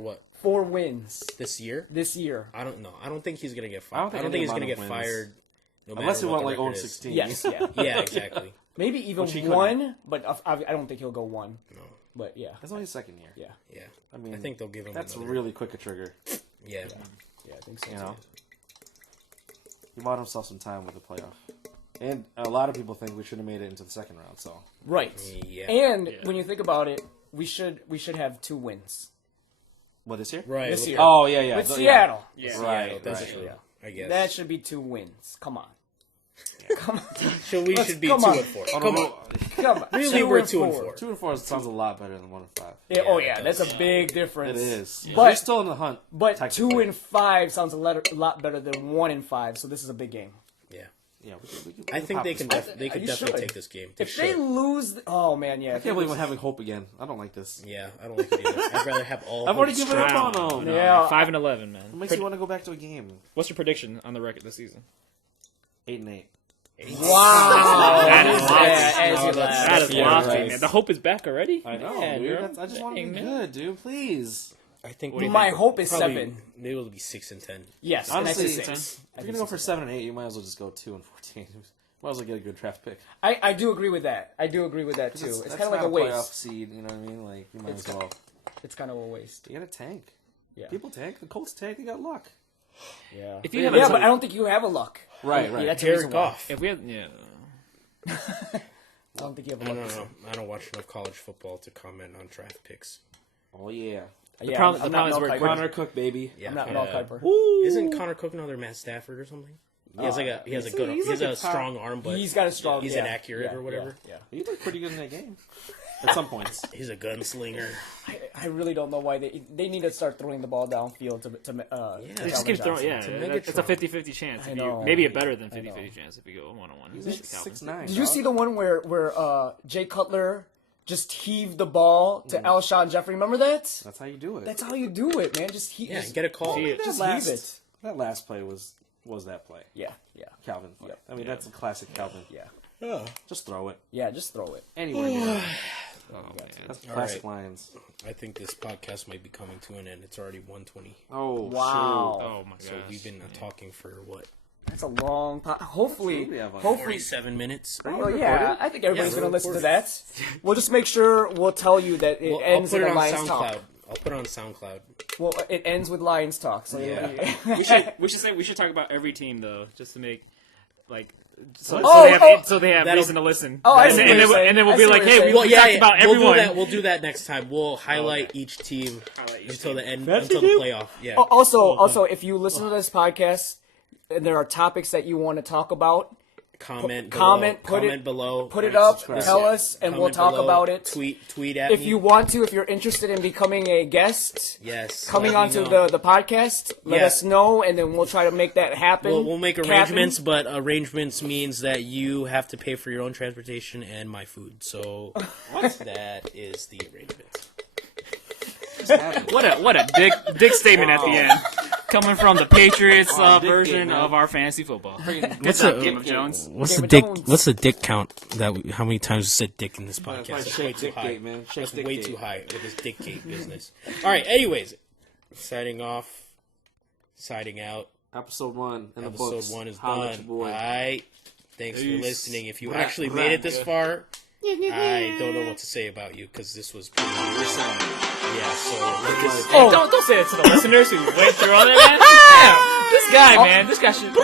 what wins this year? this year. I don't know. I don't think he's gonna get I don't fired. think he's any gonna amount get of wins. fired. No Unless he matter went what like the record is. 0-16. Yes, yeah, Yeah, exactly. maybe even Which he couldn't. 1, but I don't think he'll go 1. No. But yeah, That's only his second year. yeah, Yeah. I mean, I think they'll give him. that's another. really quick a trigger. Yeah. yeah, I think so. You too. know, he bought himself some time with the playoff, and a lot of people think we should have made it into the second round. So Right. Yeah. And when you think about it, we should have 2 wins what this year? Right. this look- year. Oh yeah, yeah. with Yeah. Seattle. Yeah. Right. Yeah, that's right. true. Yeah. I guess. That should be 2 wins. Come on. Come on. So we should be come 2 on. and 4. Oh, Come no, on. Come on. Really, 2 we're and 2 and 4. 4. 2 and 4 sounds a lot better than 1 and 5. Yeah, oh Yeah, yeah, it that's does. a big difference. It is. But- They're still in the hunt. But 2 technically. and 5 sounds a lot better than 1 and 5. So this is a big game. Yeah. Yeah, we I think they can. They could You definitely should. take this game. If they lose, oh man, yeah. I can't believe we're having hope again. I don't like this. Yeah, I don't like it either. I'd rather have all. I've already hope given up stripped. on them. Yeah. 5-11, man. What makes you want to go back to a game? What's your prediction on the record this season? 8-8. Wow, That is that is yeah, lofty, right. man. The hope is back already. I know, Man, dude. you're- I just want to be dang, man. good, dude. Please. I think My hope is probably 7. Maybe it'll be 6 and 10. Yes, Honestly, and I say 6. If you're gonna go for 7 and 8, you might as well just go 2 and 14. Might as well get a good draft pick. I do agree with that. I do agree with that too. It's That's kind of like not a playoff waste. seed. You know what I mean? Like you might It's as well. It's kind of a waste. You got a tank. Yeah. People tank. The Colts tank. They got luck. Yeah. If you have Yeah, a, but I don't think you have a luck. Right, Yeah, right. that's the reason Jared why. Goff. if we have, yeah. I don't think you have a I luck. don't know. I don't watch enough college football to comment on draft picks. Oh yeah. Yeah, problem- I'm the not problem is Mel we're- Kiper. Connor Cook, baby. Yeah, I'm not kinda- Mel Kiper. Isn't Connor Cook another Matt Stafford or something? He has like a he has a good he's he has like a a top- strong arm, but He's got a strong. he's yeah, inaccurate yeah, or whatever. Yeah. He looked pretty good in that game. At some points. He's a gunslinger. I really don't know why they need to start throwing the ball downfield to They just keep throwing, yeah. To It's a 50-50 chance. I If know. you, maybe a better than I know. 50-50 chance if you go 1-on-1. He's like 6'9". Did you see the one where Jay Cutler just heaved the ball to Alshon Jeffrey? Remember that? That's how you do it. That's how you do it, man. Just heave. Yeah, get a call. See it. Just that heave it. That last play was that play. Yeah, yeah, Calvin play. Yep. I mean, that's a classic Calvin. yeah, Just throw it. yeah. Just throw it. Anywhere near it. Oh, man. That's classic right. Lions. I think this podcast might be coming to an end. It's already 1:20. Oh, Wow. Oh, my gosh. So we've been talking for what? That's a long time. Hopefully, We have a- 47 minutes. Oh yeah, I think everybody's Yeah, gonna we're listen to recording. that. We'll just make sure we'll tell you that it Well, I'll ends put in it a on Lions SoundCloud. talk. I'll put it on SoundCloud. Well, it ends with Lions talk. So Yeah. we should talk about every team though, just to make like so, Oh, so they have That'll- reason to listen. Oh, I and, see then, what you're saying. and then we'll I be see like, what hey, you're we saying. talked about everyone. We'll do that next time. We'll highlight Okay. each team Highlight each until team. the end, That's until what the you playoff. Yeah. Also, if you listen to this podcast and there are topics that you want to talk about, Comment below. put it up, subscribe. tell us, and we'll Comment talk below. about it. Tweet at If me. you want to, if you're interested in becoming a guest, yes, coming let me onto know. the podcast, let Yeah. us know, and then we'll try to make that happen. We'll make Captain. arrangements, but arrangements means that you have to pay for your own transportation and my food. So that is the arrangement. What a dick statement at the end, coming from the Patriots Dick version game, man. of our fantasy football. Good What's job, a- Game of Jones. What's Game the of dick? Jones. What's the dick count that? How many times we said dick in this podcast? That's It's like way too Dick high. Gate, man. Shake That's Dick way Gate. too high with this dick gate business. All right. Anyways, signing off, signing out. Episode 1 in the Episode books. 1 is Holla at done. your boy. All right. Thanks for Peace. listening. If you Rah, actually rah. made it this far, I don't know what to say about you because this was pretty. Yeah. So look at Hey, don't say it to the listeners who went through all that, man. This guy, man, this guy should.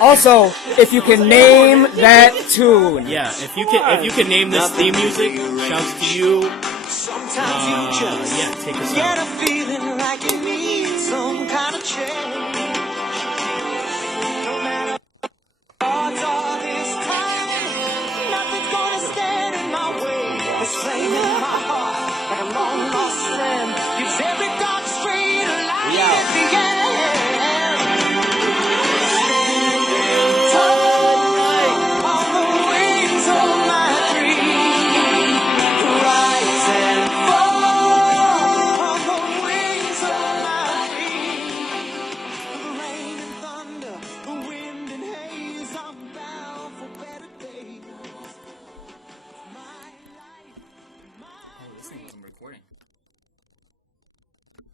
Also, if you can name that tune. Yeah, if you can name this theme music, shouts to you. Sometimes you just Yeah, take us get out. a feeling like you need some kind of change.